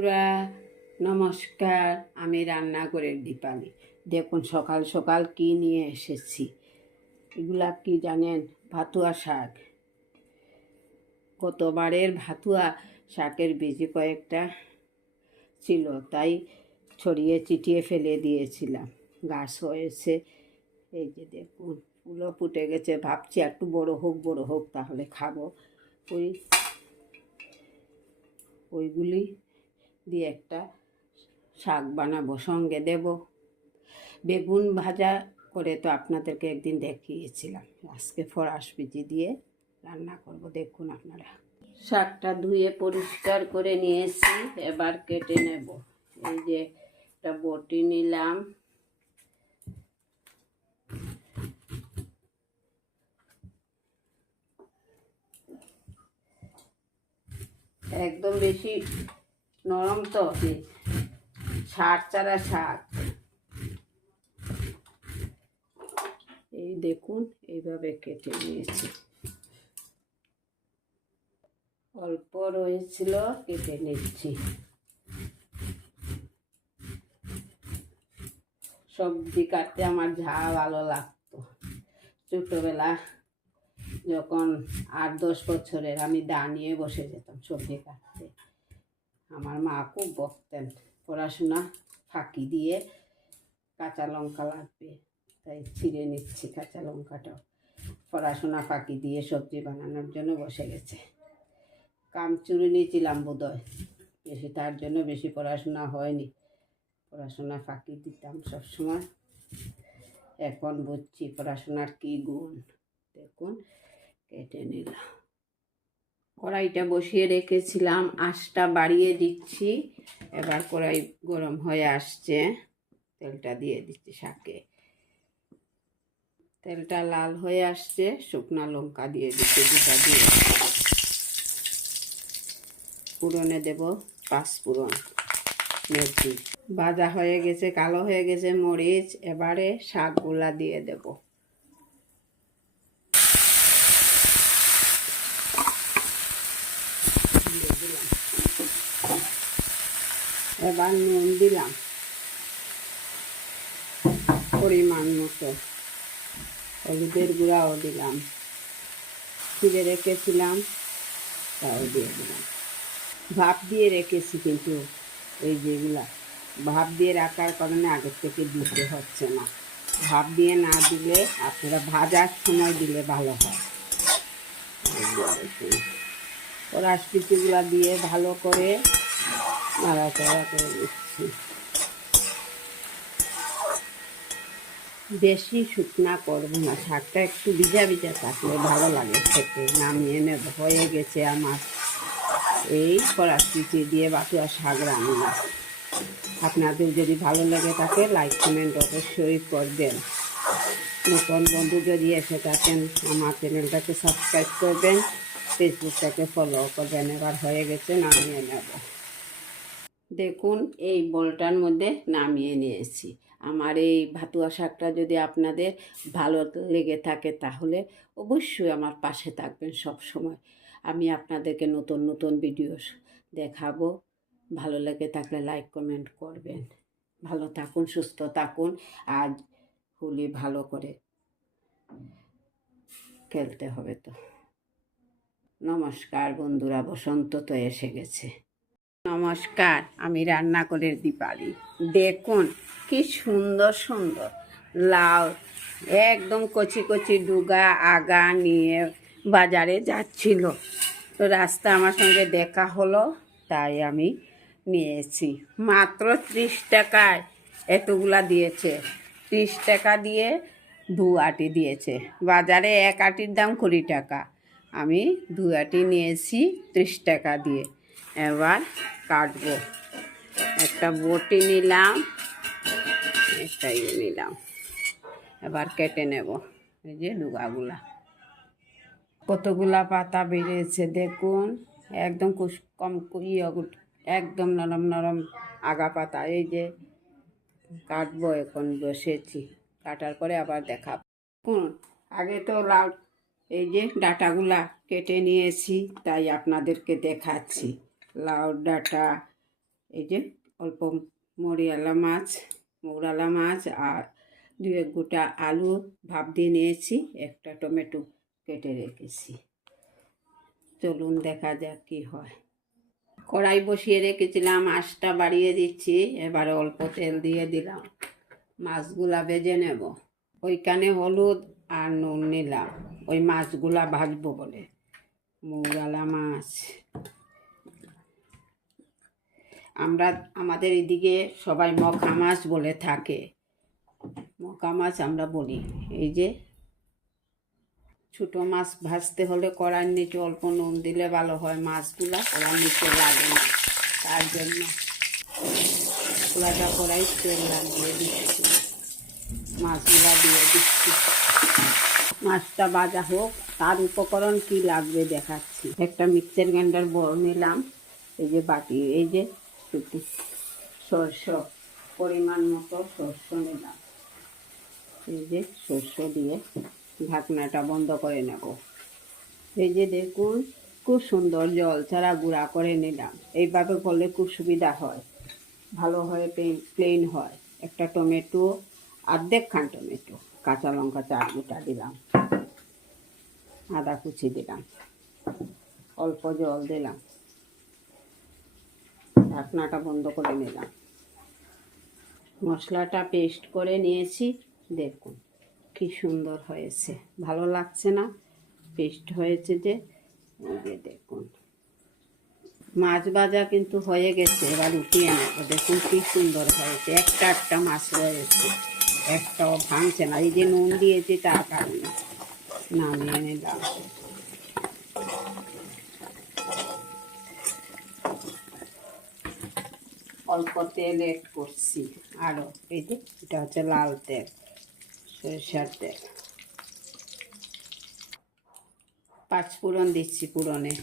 বন্ধুরা নমস্কার, আমি রান্নাঘরের দীপালি। দেখুন সকাল সকাল কি নিয়ে এসেছি। এগুলা কি জানেন? ভাতুয়া শাক। গতবারের ভাতুয়া শাকের বীজ কয়েকটা ছিল, তাই ছড়িয়ে ছিটিয়ে ফেলে দিয়েছিলাম। গাছ হয়েছে, এই যে দেখুন ফুলও ফুটে গেছে। ভাবছি একটু বড় হোক তাহলে খাবো। ওইগুলি দিয়ে একটা শাক বানাবো, সঙ্গে দেব বেগুন ভাজা করে, তো আপনাদেরকে একদিন দেখিয়েছিলাম। আজকে ফরাস বীজি দিয়ে রান্না করব। দেখুন আপনারা, শাকটা ধুয়ে পরিষ্কার করে নিয়েছি, এবার কেটে নেব। এই যে একটা বটি নিলাম, একদম বেশি নরম তো, ছাড় ছাড়া শাক। এই দেখুন এইভাবে কেটে নিয়েছি, অল্প রয়েছিল কেটে নিচ্ছি। সবজি কাটতে আমার যা ভালো লাগতো ছোটবেলা, যখন 8-10 বছরের, আমি দা নিয়ে বসে যেতাম সবজি কাটতে। আমার মা খুব বকতেন, পড়াশোনা ফাঁকি দিয়ে কাঁচা লঙ্কা লাগবে, তাই ছিঁড়ে নিচ্ছি কাঁচা লঙ্কাটাও। পড়াশোনা ফাঁকি দিয়ে সবজি বানানোর জন্য বসে গেছে। কামচুরি নিয়েছিলাম বোধহয় বেশি, তার জন্য বেশি পড়াশোনা হয়নি। পড়াশোনা ফাঁকি দিতাম সবসময়। এখন বুঝছি পড়াশোনার কি গুণ। দেখুন কেটে নিলাম। কড়াইটা বসিয়ে রেখেছিলাম, আঁচটা বাড়িয়ে দিচ্ছি। এবার কড়াই গরম হয়ে আসছে, তেলটা দিয়ে দিচ্ছি শাকে। তেলটা লাল হয়ে আসছে, শুকনা লঙ্কা দিয়ে দিচ্ছি, দুটা দিয়ে। ফোড়নে দেব 5 ফোড়ন, মেথি। ভাজা হয়ে গেছে, কালো হয়ে গেছে মরিচ। এবারে শাকগুলা দিয়ে দেব। এবার নুন দিলাম পরিমাণ মতো, হলুদের গুঁড়াও দিলাম, ছিঁড়ে রেখেছিলাম তাও দিয়ে দিলাম। ভাপ দিয়ে রেখেছি, কিন্তু এই যেগুলা ভাপ দিয়ে রাখার কারণে আগের থেকে দিতে হচ্ছে না। ভাপ দিয়ে না দিলে আপনারা ভাজার সময় দিলে ভালো হয়। ফরাস বীজিগুলা দিয়ে ভালো করে নাড়াচাড়া করে দিচ্ছি। বেশি শুকনা করবো না, শাকটা একটু ভিজা ভিজা থাকলে ভালো লাগে খেতে। নামিয়ে নেব। হয়ে গেছে আমার এই ফরাস বীজি দিয়ে ভাতুয়া শাক রান্না। আপনাদের যদি ভালো লেগে থাকে লাইক কমেন্ট অবশ্যই করবেন। নতুন বন্ধু যদি এসে থাকেন আমার চ্যানেলটাকে সাবস্ক্রাইব করবেন, ফেসবুকটাকে ফলো করবেন। এবার হয়ে গেছে, নামিয়ে নেব। দেখুন এই বলটার মধ্যে নামিয়ে নিয়েছি। আমার এই ভাতুয়া শাকটা যদি আপনাদের ভালো লেগে থাকে তাহলে অবশ্যই আমার পাশে থাকবেন সব সময়। আমি আপনাদেরকে নতুন নতুন ভিডিও দেখাবো। ভালো লেগে থাকলে লাইক কমেন্ট করবেন। ভালো থাকুন, সুস্থ থাকুন। আজ হোলি ভালো করে খেলতে হবে তো। নমস্কার বন্ধুরা, বসন্ত তো এসে গেছে। নমস্কার, আমি রান্নাঘরের দীপালি। দেখুন কি সুন্দর সুন্দর লাউ, একদম কচি কচি ডুগা আগা নিয়ে বাজারে যাচ্ছিল, তো রাস্তা আমার সঙ্গে দেখা হলো, তাই আমি নিয়েছি। মাত্র 30 টাকায় এতগুলা দিয়েছে। 30 টাকা দিয়ে 2 আটি দিয়েছে। বাজারে 1 আটির দাম 20 টাকা, আমি 2 আটি নিয়েছি 30 টাকা দিয়ে। এবার কাটবো। একটা বটি নিলাম, একটা নিলাম, এবার কেটে নেব। এই যে ডুগাগুলা, কতগুলা পাতা বেরিয়েছে দেখুন। একদম কম একদম নরম নরম আগা পাতা। এই যে কাটবো, এখন বসেছি, কাটার পরে আবার দেখাবো। আগে তো লাউ এই যে ডাঁটাগুলা কেটে নিয়েছি, তাই আপনাদেরকে দেখাচ্ছি। লাউ ডাঁটা এই যে অল্প মৌরালা মাছ আর 2-1 গোটা আলু ভাপ দিয়ে নিয়েছি, একটা টমেটো কেটে রেখেছি। চলুন দেখা যাক কি হয়। কড়াই বসিয়ে রেখেছিলাম, আঁচটা বাড়িয়ে দিচ্ছি। এবারে অল্প তেল দিয়ে দিলাম, মাছগুলা ভেজে নেব। ওইখানে হলুদ আর নুন নিলাম, ওই মাছগুলা ভাজবো বলে। মৌরালা মাছ আমাদের এদিকে সবাই মখা মাছ বলে থাকে, মখা মাছ আমরা বলি। এই যে ছোটো মাছ ভাজতে হলে কড়ার নিচে অল্প নুন দিলে ভালো হয়, মাছগুলা কড়ার নিচে লাগে না, তার জন্য পুরাটা কড়াই তেল লাগিয়ে দিচ্ছি, মাছগুলা দিয়ে দিচ্ছি। মাছটা ভাজা হোক, তার উপকরণ কি লাগবে দেখাচ্ছি। একটা মিক্সার গ্রাইন্ডার বড় নিলাম, এই যে বাটি, এই যে সরষ পরিমাণ মতো সরষ নিলাম, এই যে সরষ দিয়ে ঢাকনাটা বন্ধ করে নেব। এই যে দেখুন খুব সুন্দর জল ছাড়া গুঁড়া করে নিলাম। এইভাবে করলে খুব সুবিধা হয়, ভালো হয়, প্লেন হয়। একটা টমেটো, অর্ধেকখান টমেটো, কাঁচা লঙ্কা 4 গোটা দিলাম, আদা কুচি দিলাম, অল্প জল দিলাম, ঢাকনাটা বন্ধ করে নিলাম। মশলাটা পেস্ট করে নিয়েছি, দেখুন কি সুন্দর হয়েছে, ভালো লাগছে না? পেস্ট হয়েছে যে, দেখুন মাছ ভাজা কিন্তু হয়ে গেছে। এবার উঠিয়ে নেব, দেখুন কি সুন্দর হয়েছে। একটা মাছ রয়েছে, একটাও ভাঙছে না। এই যে নুন দিয়েছি তার কারণে। নামিয়ে নিলাম। অল্প তেল এড করছি আরও, এই যে এটা হচ্ছে লাল তেল, সরিষার তেল। 5 ফোড়ন দিচ্ছি, ফোড়নে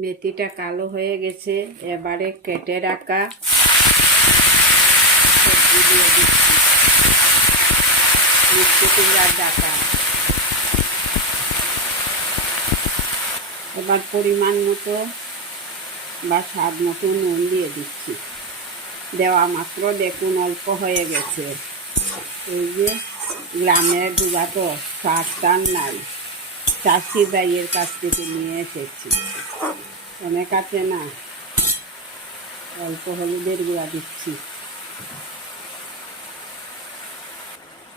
মেথিটা কালো হয়ে গেছে। এবারে কেটে রাখা সবজি দিয়ে দিচ্ছি, মিষ্টি কুমড়ার ডাঁটা। এবার পরিমাণ মতো বা স্বাদ মতো নুন দিয়ে দিচ্ছি। দেওয়া মাত্র দেখুন অল্প হয়ে গেছে। এই যে গ্রামের গুঁড়া তো স্বাদ নাই, চাষি ভাইয়ের কাছ থেকে নিয়ে এসেছি, অনেক আছে না। অল্প হলুদের গুঁড়া দিচ্ছি।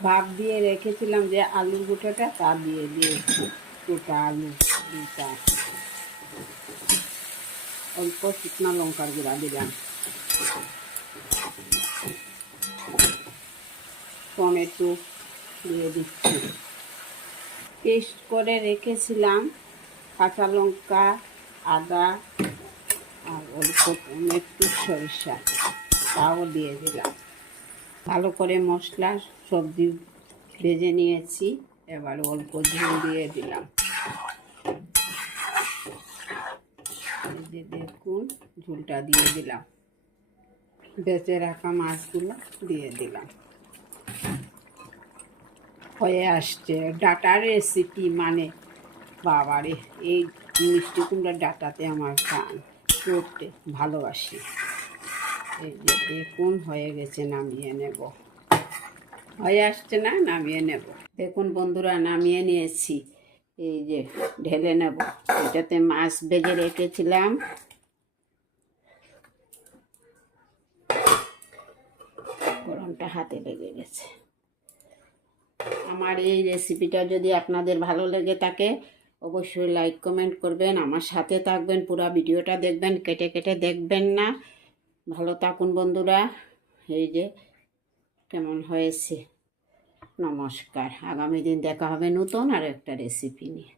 ভাপ দিয়ে রেখেছিলাম যে আলুর গুঁটোটা, তা দিয়ে দিয়েছি, গোটা আলু 2টা। অল্প শুকনো লঙ্কার গুঁড়া দিলাম, টমেটো দিয়ে দিচ্ছি। পেস্ট করে রেখেছিলাম কাঁচা লঙ্কা, আদা আর অল্প একটু সরিষা, তাও দিয়ে দিলাম। ভালো করে মশলা সবজি ভেজে নিয়েছি। এবার অল্প ঝোল দিয়ে দিলাম। এই যে দেখুন ঝোলটা দিয়ে দিলাম, বেঁচে রাখা মাছগুলো দিয়ে দিলাম। হয়ে আসছে। ডাঁটার রেসিপি মানে বাবারে, এই মিষ্টি কুমড়ার ডাঁটাতে আমার প্রাণ, করতে ভালোবাসি। এই যে দেখুন হয়ে গেছে, নামিয়ে নেব। হয়ে আসছে না, নামিয়ে নেব। দেখুন বন্ধুরা, নামিয়ে নিয়েছি। এই যে ঢেলে নেব। এটাতে মাছ ভেজে রেখেছিলাম, গরমটা হাতে লেগে গেছে। আমার এই রেসিপিটা যদি আপনাদের ভালো লেগে থাকে, অবশ্যই লাইক কমেন্ট করবেন, আমার সাথে থাকবেন, পুরো ভিডিওটা দেখবেন, কেটে কেটে দেখবেন না। ভালো থাকুন বন্ধুরা। এই যে কেমন হয়েছে। নমস্কার। আগামী দিন দেখা হবে নতুন আর একটা রেসিপি নিয়ে।